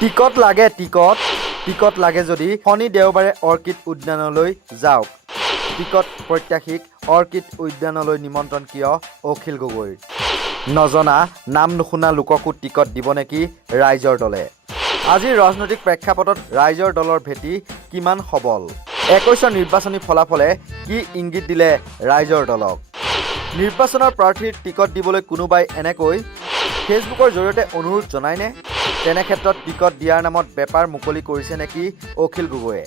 Ticket লাগে ticket লাগে যদি শনি দেওবাৰে অৰ্কিড উদ্যানলৈ যাওক। টিকট প্ৰত্যাশীক অৰ্কিড উদ্যানলৈ নিমন্ত্ৰণ কিয় অখিল গগৈৰ? নজনা নাম নুশুনা লোককো টিকট দিব নেকি ৰাইজৰ দলে? আজিৰ ৰাজনৈতিক প্ৰেক্ষাপটত ৰাইজৰ দলৰ ভেটি কিমান সবল? 21ৰ নিৰ্বাচনী ফলাফলে কি ইংগিত দিলে ৰাইজৰ দলক? নিৰ্বাচনৰ প্ৰাৰ্থীৰ টিকট দিবলৈ কোনোবাই এনেকৈ ফেচবুকৰ জৰিয়তে অনুৰোধ জনায়নে? তেনে ক্ষেত্ৰত টিকট দিয়াৰ নামত বেপাৰ মুকলি কৰিছে নেকি অখিল গগৈয়ে?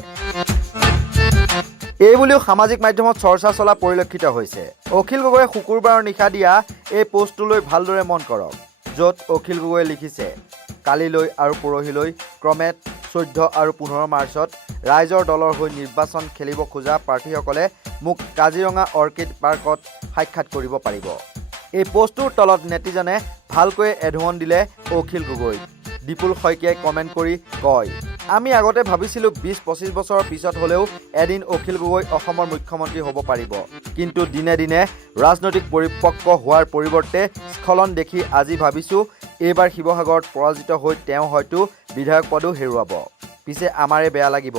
এইবুলিও সামাজিক মাধ্যমত চৰ্চা চলা পৰিলক্ষিত হৈছে। অখিল গগৈয়ে শুকুৰবাৰৰ নিশা দিয়া এই পোষ্টটোলৈ ভালদৰে মন কৰক, য'ত অখিল গগৈয়ে লিখিছে, কালিলৈ আৰু পৰহিলৈ ক্ৰমে 14 আৰু 15 মাৰ্চত ৰাইজৰ দলৰ হৈ নিৰ্বাচন খেলিব খোজা প্ৰাৰ্থীসকলে মোক কাজিৰঙা অৰ্কিড পাৰ্কত সাক্ষাৎ কৰিব পাৰিব। এই পোষ্টটোৰ তলত নেটিজনে ভালকৈ এধুৱন দিলে অখিল গগৈক। দীপুল শইকীয়াই কমেণ্ট কৰি কয়, আমি আগতে ভাবিছিলোঁ 20-25 বছৰৰ পিছত হ'লেও এদিন অখিল গগৈ অসমৰ মুখ্যমন্ত্ৰী হ'ব পাৰিব। কিন্তু দিনে দিনে ৰাজনৈতিক পৰিপক্ক হোৱাৰ পৰিৱৰ্তে স্খলন দেখি আজি ভাবিছোঁ এইবাৰ শিৱসাগৰত পৰাজিত হৈ তেওঁ হয়তো বিধায়ক পদো হেৰুৱাব। পিছে আমাৰে বেয়া লাগিব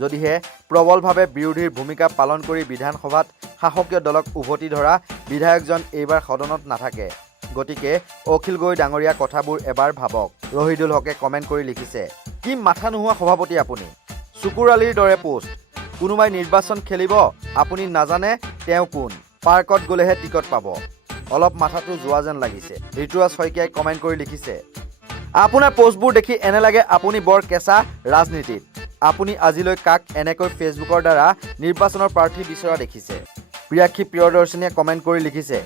যদিহে প্ৰবলভাৱে বিৰোধীৰ ভূমিকা পালন কৰি বিধানসভাত শাসকীয় দলক উভতি ধৰা বিধায়কজন এইবাৰ সদনত নাথাকে। গতিকে অখিল গগৈ ডাঙৰীয়া কথাবোৰ এবাৰ ভাবক। ৰহিদুল হকে কমেণ্ট কৰি লিখিছে, কি মাথা নোহোৱা সভাপতি আপুনি? চকুৰ আলিৰ দৰে পোষ্ট। কোনোবাই নিৰ্বাচন খেলিব, আপুনি নাজানে তেওঁ কোন? পাৰ্কত গ'লেহে টিকট পাব। অলপ মাথাটো যোৱা যেন লাগিছে। ঋতুৰাজ শইকীয়াই কমেণ্ট কৰি লিখিছে, আপোনাৰ পোষ্টবোৰ দেখি এনে লাগে আপুনি বৰ কেঁচা ৰাজনীতিত। আপুনি আজিলৈ কাক এনেকৈ ফেচবুকৰ দ্বাৰা নিৰ্বাচনৰ প্ৰাৰ্থী বিচৰা দেখিছে? প্ৰিয়াক্ষী প্ৰিয়দৰ্শিনীয়ে কমেণ্ট কৰি লিখিছে,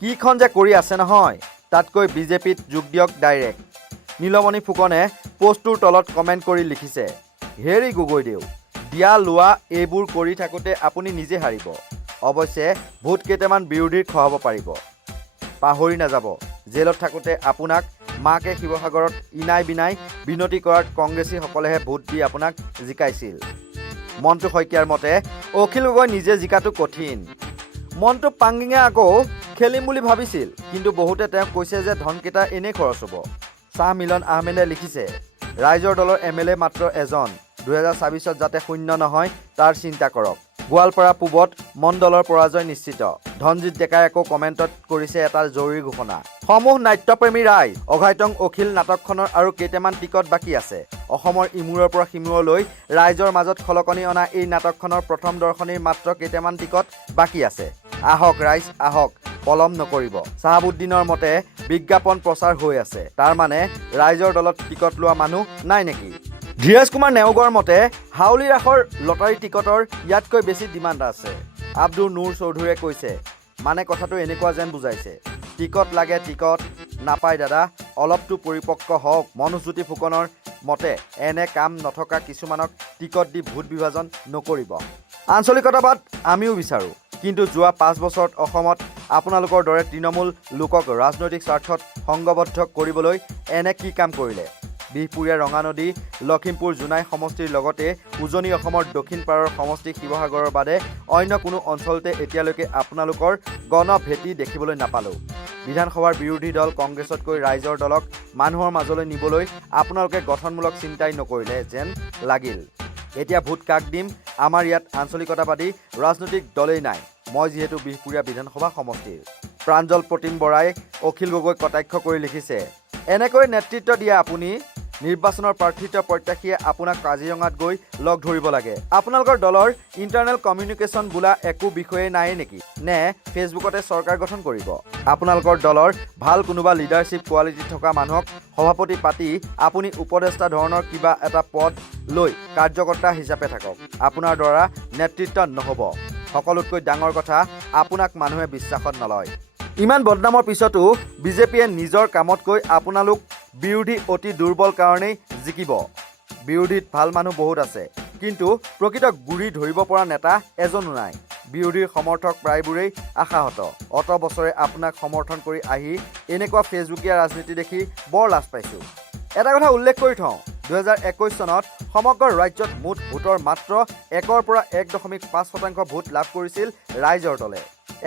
কিখন যে কৰি আছে নহয়, তাতকৈ বিজেপিত যোগ দিয়ক ডাইৰেক্ট। নীলমণি ফুকনে পোষ্টটোৰ তলত কমেণ্ট কৰি লিখিছে, হেৰি গগৈদেউ, দিয়া লোৱা এইবোৰ কৰি থাকোঁতে আপুনি নিজে হাৰিব। অৱশ্যে ভোট কেইটামান বিৰোধীৰ খহাব পাৰিব। পাহৰি নাযাব, জেলত থাকোঁতে আপোনাক মাকে শিৱসাগৰত ইনাই বিনাই বিনতি কৰাত কংগ্ৰেছীসকলেহে ভোট দি আপোনাক জিকাইছিল। মণ্টু শইকীয়াৰ মতে অখিল গগৈ নিজে জিকাটো কঠিন। মণ্টু পাংগিঙে আকৌ খেলিম বুলি ভাবিছিল, কিন্তু বহুতে তেওঁক কৈছে যে ধনকেইটা এনেই খৰচ হ'ব। শ্বাহ মিলন আহমেদে লিখিছে, ৰাইজৰ দলৰ MLA মাত্ৰ এজন, 2024ত যাতে শূন্য নহয় তাৰ চিন্তা কৰক। গোৱালপাৰা পূবত মণ্ডলৰ পৰাজয় নিশ্চিত। ধনজিৎ ডেকাই আকৌ কমেণ্টত কৰিছে এটা জৰুৰী ঘোষণা, সমূহ নাট্যপ্ৰেমী ৰাইজ, অঘাইটং অখিল নাটকখনৰ আৰু কেইটামান টিকট বাকী আছে। অসমৰ ইমূৰৰ পৰা সিমূৰলৈ ৰাইজৰ মাজত খলকনি অনা এই নাটকখনৰ প্ৰথম দৰ্শনীৰ মাত্ৰ কেইটামান টিকট বাকী আছে। আহক ৰাইজ আহক, পলম নকৰিব। চাহাবুদ্দিনৰ মতে বিজ্ঞাপন প্ৰচাৰ হৈ আছে, তাৰ মানে ৰাইজৰ দলত টিকট লোৱা মানুহ নাই নেকি? ধীৰাজ কুমাৰ নেওগৰ মতে হাউলি ৰাসৰ লটাৰী টিকটৰ ইয়াতকৈ বেছি ডিমাণ্ড আছে। আব্দুল নুৰ চৌধুৰীয়ে কৈছে, মানে কথাটো এনেকুৱা যেন বুজাইছে, টিকট লাগে টিকট, নাপায় দাদা, অলপটো পৰিপক্ক হওক। মনোজ্যোতি ফুকনৰ মতে এনে কাম নথকা কিছুমানক টিকট দি ভোট বিভাজন নকৰিব। আঞ্চলিকতাবাদ আমিও বিচাৰোঁ, কিন্তু যোৱা 5 বছৰত অসমত আপোনালোকৰ দৰে তৃণমূল লোকক ৰাজনৈতিক স্বাৰ্থত সংঘবদ্ধ কৰিবলৈ এনে কি কাম কৰিলে? বিহপুৰীয়া ৰঙানদী লখিমপুৰ জোনাই সমষ্টিৰ লগতে উজনি অসমৰ দক্ষিণ পাৰৰ সমষ্টি শিৱসাগৰৰ বাদে অন্য কোনো অঞ্চলতে এতিয়ালৈকে আপোনালোকৰ গণ ভেটি দেখিবলৈ নাপালোঁ। বিধানসভাৰ বিৰোধী দল কংগ্ৰেছতকৈ ৰাইজৰ দলক মানুহৰ মাজলৈ নিবলৈ আপোনালোকে গঠনমূলক চিন্তাই নকৰিলে যেন লাগিল। এতিয়া ভোট কাক দিম? আমাৰ ইয়াত আঞ্চলিকতাবাদী ৰাজনৈতিক দলেই নাই। মই যিহেতু বিহপুৰীয়া বিধানসভা সমষ্টিৰ। প্ৰাঞ্জল প্ৰতিম বৰাই অখিল গগৈক কটাক্ষ কৰি লিখিছে, এনেকৈ নেতৃত্ব দিয়া আপুনি, নিৰ্বাচনৰ প্ৰাৰ্থিত্ব প্ৰত্যাশীয়ে আপোনাক কাজিৰঙাত গৈ লগ ধৰিব লাগে। আপোনালোকৰ দলৰ ইণ্টাৰনেল কমিউনিকেশ্যন বোলা একো বিষয়ে নাই নেকি? নে ফেচবুকতে চৰকাৰ গঠন কৰিব? আপোনালোকৰ দলৰ ভাল কোনোবা লিডাৰশ্বিপ কোৱালিটি থকা মানুহক সভাপতি পাতি আপুনি উপদেষ্টা ধৰণৰ কিবা এটা পদ লৈ কাৰ্যকৰ্তা হিচাপে থাকক। আপোনাৰ দ্বাৰা নেতৃত্ব নহ'ব। সকলোতকৈ ডাঙৰ কথা, আপোনাক মানুহে বিশ্বাসত নলয়। ইমান বদনামৰ পিছতো বিজেপিয়ে নিজৰ কামতকৈ আপোনালোক বিৰোধী অতি দুৰ্বল কাৰণেই জিকিব। বিৰোধীত ভাল মানুহ বহুত আছে, কিন্তু প্ৰকৃত গুৰি ধৰিব পৰা নেতা এজনো নাই। বিৰোধীৰ সমৰ্থক প্ৰায়বোৰেই আশাহত। অত বছৰে আপোনাক সমৰ্থন কৰি আহি এনেকুৱা ফেচবুকীয়া ৰাজনীতি দেখি বৰ লাজ পাইছোঁ। এটা কথা উল্লেখ কৰি থওঁ, 2021 চনত সমগ্ৰ ৰাজ্যত মুঠ ভোটৰ মাত্ৰ 1 পৰা 1.5% ভোট লাভ কৰিছিল ৰাইজৰ দলে।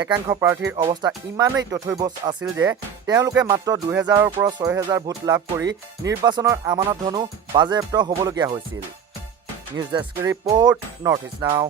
একাংশ প্ৰাৰ্থীৰ অৱস্থা ইমানেই তথৈবচ আছিল যে তেওঁলোকে মাত্ৰ 2000ৰ পৰা 6000 ভোট লাভ কৰি নিৰ্বাচনৰ আমানত ধনো বাজেয়াপ্ত হ'বলগীয়া হৈছিল। News desk report, north east নাও।